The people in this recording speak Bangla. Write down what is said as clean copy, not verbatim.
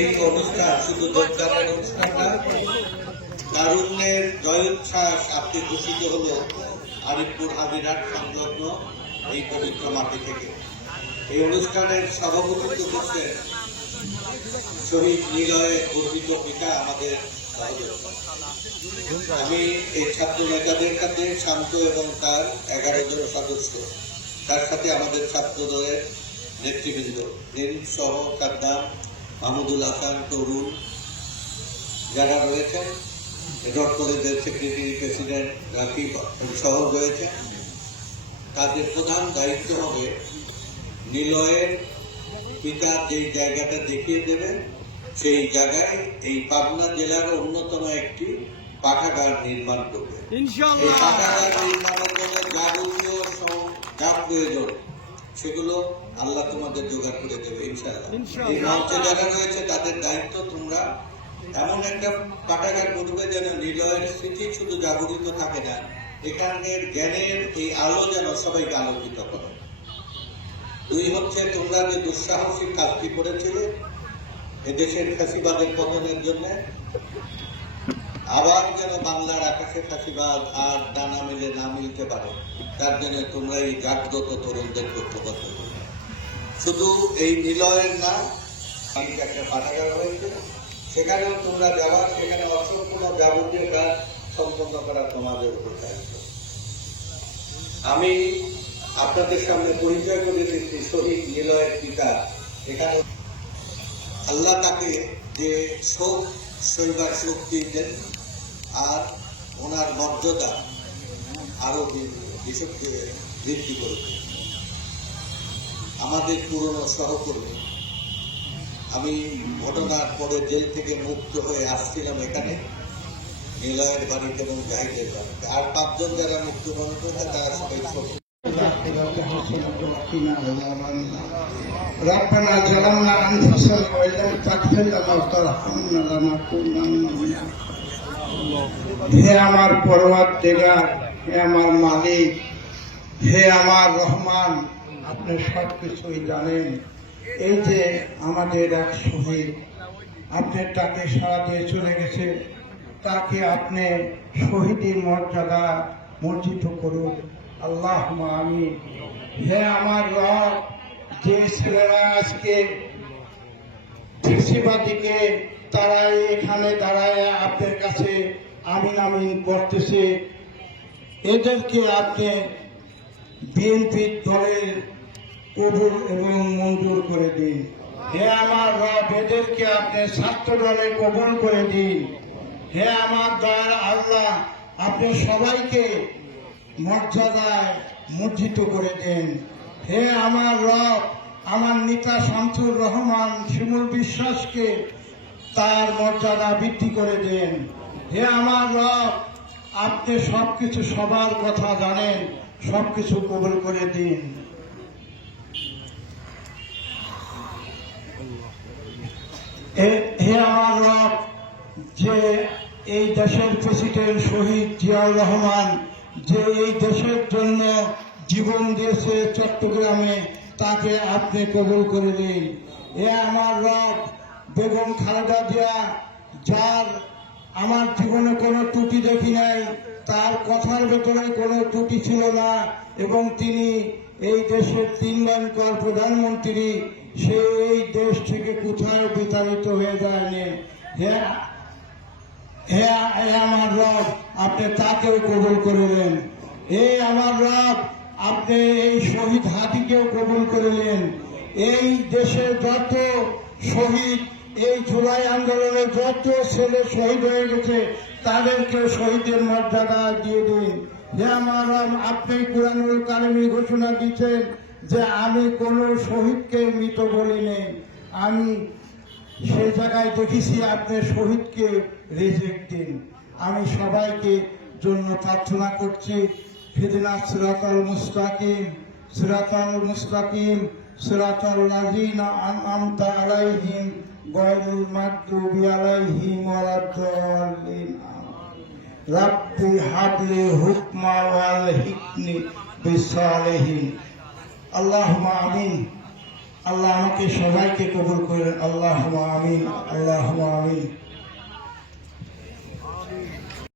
এই অনুষ্ঠান শুধু যোগদানের অনুষ্ঠান না, তারুণ্যের জয়োচ্ছ্বাস আপনি ঘোষিত হলো আরিফপুর হাজিরহাট সংলগ্ন এই পবিত্র মাটি থেকে। এই অনুষ্ঠানের সভাপতিত্ব করছেন শহীদ নিলয়ে অর্পিত পিতা আমাদের। আমি এই ছাত্র নেতাদের সাথে শান্ত এবং তার 11 জন সদস্য, তার সাথে আমাদের ছাত্র দলের নেতৃবৃন্দ সহ কাদ্দাম, মাহমুদুল হাসান, তরুণ যারা রয়েছেন, রড কলেজের সেক্রেটারি প্রেসিডেন্ট রাকিব সহ রয়েছেন। তাদের প্রধান দায়িত্ব হবে নিলয়ের পিতা যেই জায়গাটা দেখিয়ে দেবেন সেই জায়গায় এই পাবনা জেলার অন্যতম একটি পাঠাগার নির্মাণ করবে। এই পাঠাগার নির্মাণের জন্য যাবতীয় যা প্রয়োজন সেগুলো আল্লাহ তোমাদের জোগাড় করে দেবে ইনশাআল্লাহ। এই মঞ্চে যারা রয়েছে তাদের দায়িত্ব তোমরা এমন একটা পাঠাগার করবে যেন নিলয়ের স্মৃতি শুধু জাগরিত থাকে না, এখানের জ্ঞানের এই আলো যেন সবাইকে আলোকিত করে। দুই হচ্ছে, তোমরা যে দুঃসাহসিক কাজটি করেছিলে এদেশের ফ্যাসিবাদের পতনের জন্য, আবার যেন বাংলার আকাশে ফ্যাসিবাদ আর ডানা মেলে না মিলতে পারে, তার জন্য তোমরা এই জাগ্রত তরুণদের ঐক্যবদ্ধ করবে। শুধু এই নিলয়ের না, একটা পাঠাগার হয়েছে, সেখানেও তোমরা যাওয়া, সেখানে অসম্পূর্ণ যাবতীয় কাজ সম্পন্ন করা তোমাদের উপর দায়িত্ব। আমি আপনাদের সামনে পরিচয় করে দিচ্ছি শহীদ নিলয়ের পিতা। এখানে আল্লাহ তাকে যে শোক সইবার শক্তি দেন আর ওনার মর্যাদা আরো বৃদ্ধি করেছে। আমাদের পুরনো সহকর্মী, আমি ঘটনার পরে জেল থেকে মুক্ত হয়ে আসছিলাম এখানে নিলয়ের বাড়িতে এবং জাহিদের বাড়িতে, আর 5 জন যারা মৃত্যুবরণ করেছে তারা সবাই ছোট। ربنا ظلمنا أنفسنا وإن لم تغفر لنا وترحمنا لنكونن من হে আমার পরওয়ারদিগার, হে আমার মালিক, হে আমার রহমান, আপনি সব কিছুই জানেন। এই যে আমাদের এক শহীদ, আপনি তাকে সারা দিয়ে চলে গেছে, তাকে আপনি শহীদের মর্যাদা মর্জিত করুন। আল্লাহুম্মা আমিন। হে আমার রব, যে ছেলেরা আজকে ফ্যাসিবাদীকে তারা এখানে দাঁড়ায় আপনার কাছে আমিন আমিন করতেছে, এদেরকে আপনি বিএনপি দলের কবুল এবং মঞ্জুর করে দিন। হে আমার রব, এদেরকে আপনি ছাত্র দলে কবুল করে দিন। হে আমার দয়াল আল্লাহ, আপনি সবাইকে মর্যাদায় মর্জিত করে দেন। হে আমার রব, আমার নেতা শামসুর রহমান শিমুল বিশ্বাসকে তার মর্যাদা বৃদ্ধি করে দেন। হে আমার রব, আপনি সবকিছু সবার কথা জানেন, সবকিছু কবুল করে দিন। হে আমার রব, যে এই দেশের প্রেসিডেন্ট শহীদ জিয়াউর রহমান যে এই দেশের জন্য জীবন দিয়েছে চট্টগ্রামে, তাকে আপনি কবুল করে দিন। এ আমার রব, বেগম খালেদা জিয়া, যার আমার জীবনে কোনো ত্রুটি দেখি নাই, তার কথার ভেতরে কোনো ত্রুটি ছিল না, এবং তিনি এই দেশের 3 প্রধানমন্ত্রী, সে এই দেশ থেকে কোথায় বিতাড়িত হয়ে যায়নি। হে আমার রব, আপনি তাকেও কবুল করলেন। হে আমার রব, আপনি এই শহীদ হাদিকেও কবুল করলেন। এই দেশের যত শহীদ, এই জুলাই আন্দোলনে যত ছেলে শহীদ হয়ে গেছে, তাদেরকে শহীদের মর্যাদা দিয়ে দিন। হে আমার রব, আপনি কুরআনুল কারিমে ঘোষণা দিচ্ছেন যে আমি কোনো শহীদকে মৃত বলিনি। আমি সেই জায়গায় দেখেছি আপনি শহীদকে রিজেক্ট দিন। আমি সবাইকে জন্য প্রার্থনা করছি, ইহদিনাস সিরাতাল মুস্তাকিম, সিরাতাল মুস্তাকিম, সিরাতাল লাযিনা আনআমতা আলাইহিম গায়রিল মাগদুবি আলাইহিম ওয়ালাদ-দাল্লিন। রাব্বি হাবলি হুকমা ওয়াল হিকনি বিসালিহিন। আল্লাহুম্মা আমিন। আল্লাহ আমাকে সবাইকে কবুল করেন। আল্লাহুম্মা আমিন, আল্লাহুম্মা আমিন।